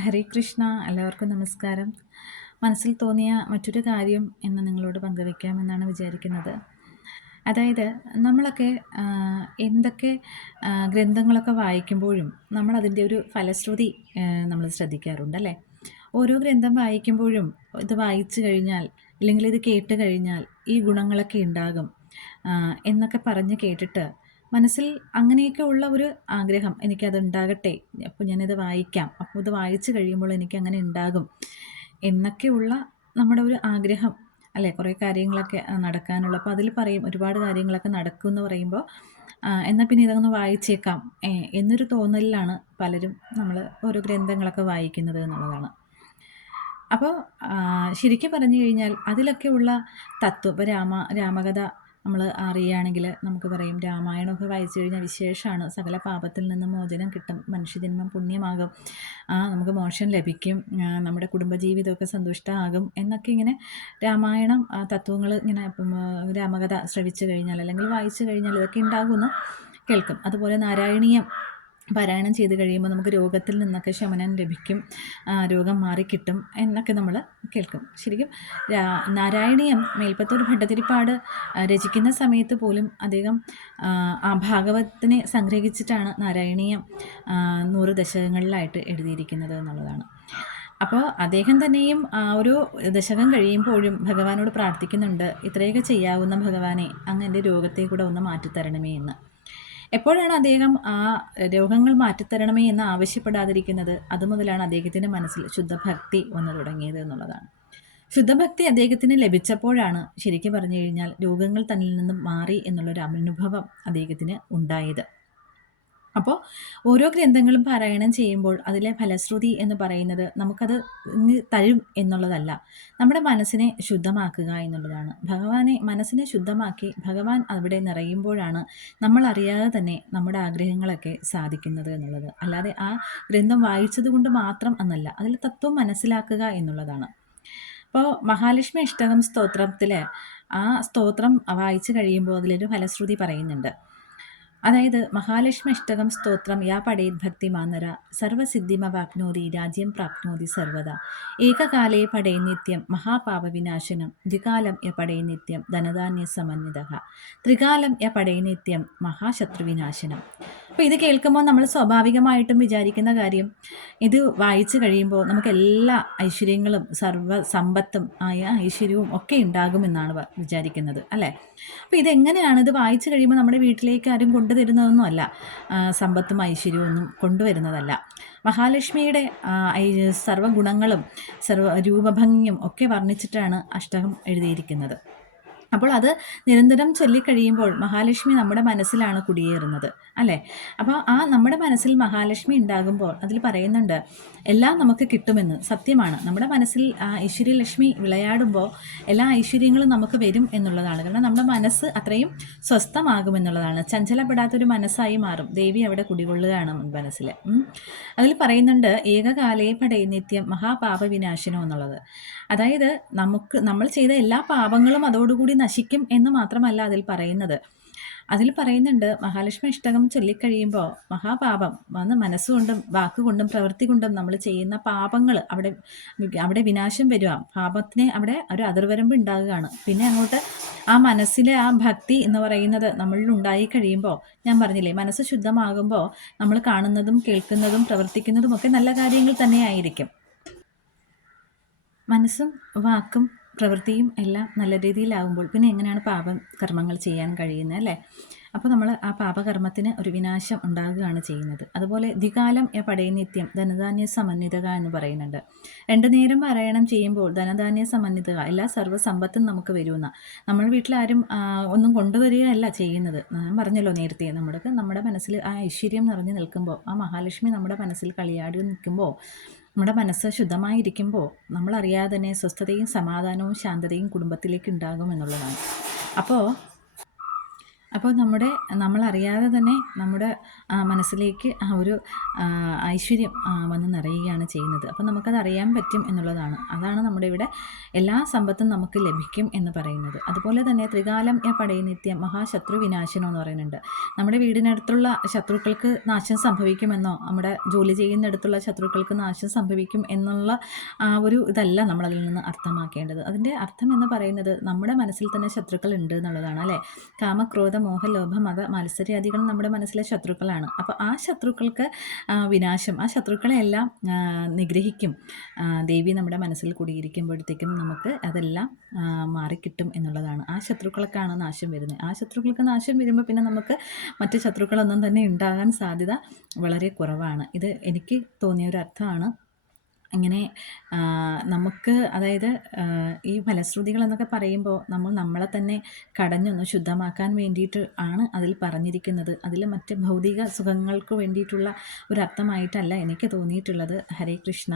ഹരേ കൃഷ്ണ. എല്ലാവർക്കും നമസ്കാരം. മനസ്സിൽ തോന്നിയ മറ്റൊരു കാര്യം എന്ന് നിങ്ങളോട് പങ്കുവയ്ക്കാമെന്നാണ് വിചാരിക്കുന്നത്. അതായത് നമ്മളൊക്കെ എന്തൊക്കെ ഗ്രന്ഥങ്ങളൊക്കെ വായിക്കുമ്പോഴും നമ്മളതിൻ്റെ ഒരു ഫലശ്രുതി നമ്മൾ ശ്രദ്ധിക്കാറുണ്ടല്ലേ? ഓരോ ഗ്രന്ഥം വായിക്കുമ്പോഴും ഇത് വായിച്ചു കഴിഞ്ഞാൽ അല്ലെങ്കിൽ ഇത് കേട്ട് കഴിഞ്ഞാൽ ഈ ഗുണങ്ങളൊക്കെ ഉണ്ടാകും എന്നൊക്കെ പറഞ്ഞ് കേട്ടിട്ട് മനസ്സിൽ അങ്ങനെയൊക്കെ ഉള്ള ഒരു ആഗ്രഹം എനിക്കത് ഉണ്ടാകട്ടെ, അപ്പോൾ ഞാനിത് വായിക്കാം, അപ്പോൾ ഇത് വായിച്ചു കഴിയുമ്പോൾ എനിക്ക് അങ്ങനെ ഉണ്ടാകും എന്നൊക്കെയുള്ള നമ്മുടെ ഒരു ആഗ്രഹം അല്ലേ? കുറേ കാര്യങ്ങളൊക്കെ നടക്കാനുള്ള, അപ്പോൾ അതിൽ പറയും ഒരുപാട് കാര്യങ്ങളൊക്കെ നടക്കും എന്ന് പറയുമ്പോൾ എന്നാൽ പിന്നെ ഇതൊന്ന് വായിച്ചേക്കാം എന്നൊരു തോന്നലിലാണ് പലരും നമ്മൾ ഓരോ ഗ്രന്ഥങ്ങളൊക്കെ വായിക്കുന്നത് എന്നുള്ളതാണ്. അപ്പോൾ ശരിക്കും പറഞ്ഞു കഴിഞ്ഞാൽ അതിലൊക്കെയുള്ള തത്വം, ഇപ്പോൾ രാമകഥ നമ്മൾ അറിയുകയാണെങ്കിൽ നമുക്ക് പറയും രാമായണമൊക്കെ വായിച്ചു കഴിഞ്ഞാൽ വിശേഷമാണ്, സകല പാപത്തിൽ നിന്നും മോചനം കിട്ടും, മനുഷ്യജന്മം പുണ്യമാകും, നമുക്ക് മോക്ഷം ലഭിക്കും, നമ്മുടെ കുടുംബജീവിതമൊക്കെ സന്തുഷ്ടമാകും എന്നൊക്കെ ഇങ്ങനെ രാമായണം തത്വങ്ങൾ ഇങ്ങനെ രാമകഥ ശ്രവിച്ചു കഴിഞ്ഞാൽ അല്ലെങ്കിൽ വായിച്ചു കഴിഞ്ഞാൽ ഇതൊക്കെ ഉണ്ടാകുമെന്ന് കേൾക്കും. അതുപോലെ നാരായണീയം പാരായണം ചെയ്ത് കഴിയുമ്പോൾ നമുക്ക് രോഗത്തിൽ നിന്നൊക്കെ ശമനം ലഭിക്കും, രോഗം മാറിക്കിട്ടും എന്നൊക്കെ നമ്മൾ കേൾക്കും. ശരിക്കും നാരായണീയം മേൽപ്പത്തൂർ ഭട്ടതിരിപ്പാട് രചിക്കുന്ന സമയത്ത് പോലും അദ്ദേഹം ആ ഭാഗവത്തിനെ സംഗ്രഹിച്ചിട്ടാണ് നാരായണീയം 100 ദശകങ്ങളിലായിട്ട് എഴുതിയിരിക്കുന്നത് എന്നുള്ളതാണ്. അപ്പോൾ അദ്ദേഹം തന്നെയും ഒരു ദശകം കഴിയുമ്പോഴും ഭഗവാനോട് പ്രാർത്ഥിക്കുന്നുണ്ട്, ഇത്രയൊക്കെ ചെയ്യാവുന്ന ഭഗവാനെ അങ്ങ് എൻ്റെ രോഗത്തെ കൂടെ ഒന്ന് മാറ്റിത്തരണമേ എന്ന്. എപ്പോഴാണ് അദ്ദേഹം ആ രോഗങ്ങൾ മാറ്റിത്തരണമേ എന്ന് ആവശ്യപ്പെടാതിരിക്കുന്നത്, അതുമുതലാണ് അദ്ദേഹത്തിൻ്റെ മനസ്സിൽ ശുദ്ധഭക്തി വന്നു തുടങ്ങിയത് എന്നുള്ളതാണ്. ശുദ്ധഭക്തി അദ്ദേഹത്തിന് ലഭിച്ചപ്പോഴാണ് ശരിക്കും പറഞ്ഞു കഴിഞ്ഞാൽ രോഗങ്ങൾ തന്നിൽ നിന്നും മാറി എന്നുള്ളൊരു അനുഭവം അദ്ദേഹത്തിന് ഉണ്ടായത്. അപ്പോൾ ഓരോ ഗ്രന്ഥങ്ങളും പാരായണം ചെയ്യുമ്പോൾ അതിലെ ഫലശ്രുതി എന്ന് പറയുന്നത് നമുക്കത് തരും എന്നുള്ളതല്ല, നമ്മുടെ മനസ്സിനെ ശുദ്ധമാക്കുക എന്നുള്ളതാണ്. ഭഗവാനെ മനസ്സിനെ ശുദ്ധമാക്കി ഭഗവാൻ അവിടെ നിറയുമ്പോഴാണ് നമ്മൾ അറിയാതെ തന്നെ നമ്മുടെ ആഗ്രഹങ്ങളൊക്കെ സാധിക്കുന്നത് എന്നുള്ളത്. അല്ലാതെ ആ ഗ്രന്ഥം വായിച്ചത് കൊണ്ട് മാത്രം എന്നല്ല, അതിൽ തത്വം മനസ്സിലാക്കുക എന്നുള്ളതാണ്. അപ്പോൾ മഹാലക്ഷ്മി അഷ്ടകം സ്തോത്രത്തിൽ ആ സ്തോത്രം വായിച്ചു കഴിയുമ്പോൾ അതിലൊരു ഫലശ്രുതി പറയുന്നുണ്ട്. അതായത് മഹാലക്ഷ്മി അഷ്ടകം സ്തോത്രം യാ പഠേത് ഭക്തി മാനര സർവസിദ്ധിമവാപ്നോതി രാജ്യം പ്രാപ്നോതി സർവദ ഏകകാലേ പഠേ നിത്യം മഹാപാപവിനാശനം ദ്വികാലം യ പഠേ നിത്യം ധനധാന്യ സമന്വിത ത്രികാലം യ പഠേ നിത്യം മഹാശത്രുവിനാശനം. അപ്പോൾ ഇത് കേൾക്കുമ്പോൾ നമ്മൾ സ്വാഭാവികമായിട്ടും വിചാരിക്കുന്ന കാര്യം, ഇത് വായിച്ചു കഴിയുമ്പോൾ നമുക്ക് എല്ലാ ഐശ്വര്യങ്ങളും സർവ്വ സമ്പത്തും ആയ ഐശ്വര്യവും ഒക്കെ ഉണ്ടാകുമെന്നാണ് വിചാരിക്കുന്നത് അല്ലേ? അപ്പോൾ ഇതെങ്ങനെയാണ്, ഇത് വായിച്ചു കഴിയുമ്പോൾ നമ്മുടെ വീട്ടിലേക്ക് ആരും കൊണ്ടുതരുന്നതൊന്നും അല്ല, സമ്പത്തും ഐശ്വര്യവും ഒന്നും കൊണ്ടുവരുന്നതല്ല. മഹാലക്ഷ്മിയുടെ സർവ്വഗുണങ്ങളും രൂപഭംഗിയും ഒക്കെ വർണ്ണിച്ചിട്ടാണ് അഷ്ടകം എഴുതിയിരിക്കുന്നത്. അപ്പോൾ അത് നിരന്തരം ചൊല്ലിക്കഴിയുമ്പോൾ മഹാലക്ഷ്മി നമ്മുടെ മനസ്സിലാണ് കുടിയേറുന്നത് അല്ലേ? അപ്പോൾ ആ നമ്മുടെ മനസ്സിൽ മഹാലക്ഷ്മി ഉണ്ടാകുമ്പോൾ അതിൽ പറയുന്നുണ്ട് എല്ലാം നമുക്ക് കിട്ടുമെന്ന്. സത്യമാണ്, നമ്മുടെ മനസ്സിൽ ആ ഐശ്വര്യലക്ഷ്മി വിളയാടുമ്പോൾ എല്ലാ ഐശ്വര്യങ്ങളും നമുക്ക് വരും എന്നുള്ളതാണ്. കാരണം നമ്മുടെ മനസ്സ് അത്രയും സ്വസ്ഥമാകുമെന്നുള്ളതാണ്, ചഞ്ചലപ്പെടാത്തൊരു മനസ്സായി മാറും. ദേവി അവിടെ കുടികൊള്ളുകയാണ് മനസ്സിൽ. അതിൽ പറയുന്നുണ്ട് ഏകകാലേ പടേ നിത്യം മഹാപാപവിനാശനം എന്നുള്ളത്. അതായത് നമ്മൾ ചെയ്ത എല്ലാ പാപങ്ങളും അതോടുകൂടി നശിക്കും എന്ന് മാത്രമല്ല അതിൽ പറയുന്നുണ്ട് മഹാലക്ഷ്മി അഷ്ടകം ചൊല്ലിക്കഴിയുമ്പോൾ മഹാപാപം വന്ന് മനസ്സുകൊണ്ടും വാക്കുകൊണ്ടും പ്രവൃത്തി കൊണ്ടും നമ്മൾ ചെയ്യുന്ന പാപങ്ങൾ അവിടെ വിനാശം വരിക, പാപത്തിന് അവിടെ ഒരു അതിർവരമ്പ് ഉണ്ടാകുകയാണ്. പിന്നെ അങ്ങോട്ട് ആ മനസ്സിലെ ആ ഭക്തി എന്ന് പറയുന്നത് നമ്മളിൽ ഉണ്ടായി കഴിയുമ്പോൾ, ഞാൻ പറഞ്ഞില്ലേ, മനസ്സ് ശുദ്ധമാകുമ്പോൾ നമ്മൾ കാണുന്നതും കേൾക്കുന്നതും പ്രവർത്തിക്കുന്നതും ഒക്കെ നല്ല കാര്യങ്ങൾ തന്നെയായിരിക്കും. മനസ്സും വാക്കും പ്രവൃത്തിയും എല്ലാം നല്ല രീതിയിലാകുമ്പോൾ പിന്നെ എങ്ങനെയാണ് കർമ്മങ്ങൾ ചെയ്യാൻ കഴിയുന്നത് അല്ലേ? അപ്പോൾ നമ്മൾ ആ പാപകർമ്മത്തിന് ഒരു വിനാശം ഉണ്ടാകുകയാണ് ചെയ്യുന്നത്. അതുപോലെ ദ്വികാലം പടയനിത്യം ധനധാന്യ സമന്വിതക എന്ന് പറയുന്നുണ്ട്. 2 നേരം പാരായണം ചെയ്യുമ്പോൾ ധനധാന്യ സമന്വിതക, എല്ലാ സർവ്വസമ്പത്തും നമുക്ക് വരുന്ന. നമ്മൾ വീട്ടിലാരും ഒന്നും കൊണ്ടുവരികയല്ല ചെയ്യുന്നത്. ഞാൻ പറഞ്ഞല്ലോ നേരത്തെ, നമ്മുടെ മനസ്സിൽ ആ ഐശ്വര്യം നിറഞ്ഞു നിൽക്കുമ്പോൾ, ആ മഹാലക്ഷ്മി നമ്മുടെ മനസ്സിൽ കളിയാടി നിൽക്കുമ്പോൾ, നമ്മുടെ മനസ്സ് ശുദ്ധമായിരിക്കുമ്പോൾ നമ്മളറിയാതെ തന്നെ സ്വസ്ഥതയും സമാധാനവും ശാന്തതയും കുടുംബത്തിലേക്ക് ഉണ്ടാകും എന്നുള്ളതാണ്. അപ്പോൾ അപ്പോൾ നമ്മളറിയാതെ തന്നെ നമ്മുടെ മനസ്സിലേക്ക് ആ ഒരു ഐശ്വര്യം വന്ന് നിറയുകയാണ് ചെയ്യുന്നത്. അപ്പോൾ നമുക്കത് അറിയാൻ പറ്റും എന്നുള്ളതാണ്. അതാണ് നമ്മുടെ ഇവിടെ എല്ലാ സമ്പത്തും നമുക്ക് ലഭിക്കും എന്ന് പറയുന്നത്. അതുപോലെ തന്നെ ത്രികാലം പടയനിത്യം മഹാശത്രു വിനാശനം എന്ന് പറയുന്നുണ്ട്. നമ്മുടെ വീടിനടുത്തുള്ള ശത്രുക്കൾക്ക് നാശം സംഭവിക്കുമെന്നോ നമ്മുടെ ജോലി ചെയ്യുന്നിടത്തുള്ള ശത്രുക്കൾക്ക് നാശം സംഭവിക്കും എന്നുള്ള ഒരു ഇതല്ല നമ്മളതിൽ നിന്ന് അർത്ഥമാക്കേണ്ടത്. അതിൻ്റെ അർത്ഥം എന്ന് പറയുന്നത് നമ്മുടെ മനസ്സിൽ തന്നെ ശത്രുക്കൾ ഉണ്ട് എന്നുള്ളതാണ്, അല്ലേ? കാമക്രോധ മോഹ ലോഭ മത മത്സര്യാദികൾ നമ്മുടെ മനസ്സിലെ ശത്രുക്കളാണ്. അപ്പോൾ ആ ശത്രുക്കൾക്ക് വിനാശം, ആ ശത്രുക്കളെ എല്ലാം നിഗ്രഹിക്കും ദേവി നമ്മുടെ മനസ്സിൽ കുടിയിരിക്കുമ്പോഴത്തേക്കും നമുക്ക് അതെല്ലാം മാറിക്കിട്ടും എന്നുള്ളതാണ്. ആ ശത്രുക്കൾക്കാണ് നാശം വരുന്നത്. ആ ശത്രുക്കൾക്ക് നാശം വരുമ്പോൾ പിന്നെ നമുക്ക് മറ്റ് ശത്രുക്കളൊന്നും തന്നെ ഉണ്ടാകാൻ സാധ്യത വളരെ കുറവാണ്. ഇത് എനിക്ക് തോന്നിയ ഒരു അർത്ഥമാണ്. ഇങ്ങനെ നമുക്ക്, അതായത് ഈ ഫലശ്രുതികൾ എന്നൊക്കെ പറയുമ്പോൾ നമ്മളെ തന്നെ കടഞ്ഞൊന്ന് ശുദ്ധമാക്കാൻ വേണ്ടിയിട്ട് ആണ് അതിൽ പറഞ്ഞിരിക്കുന്നത്. അതിൽ മറ്റ് ഭൗതിക സുഖങ്ങൾക്ക് വേണ്ടിയിട്ടുള്ള ഒരർത്ഥമായിട്ടല്ല എനിക്ക് തോന്നിയിട്ടുള്ളത്. ഹരേ കൃഷ്ണ.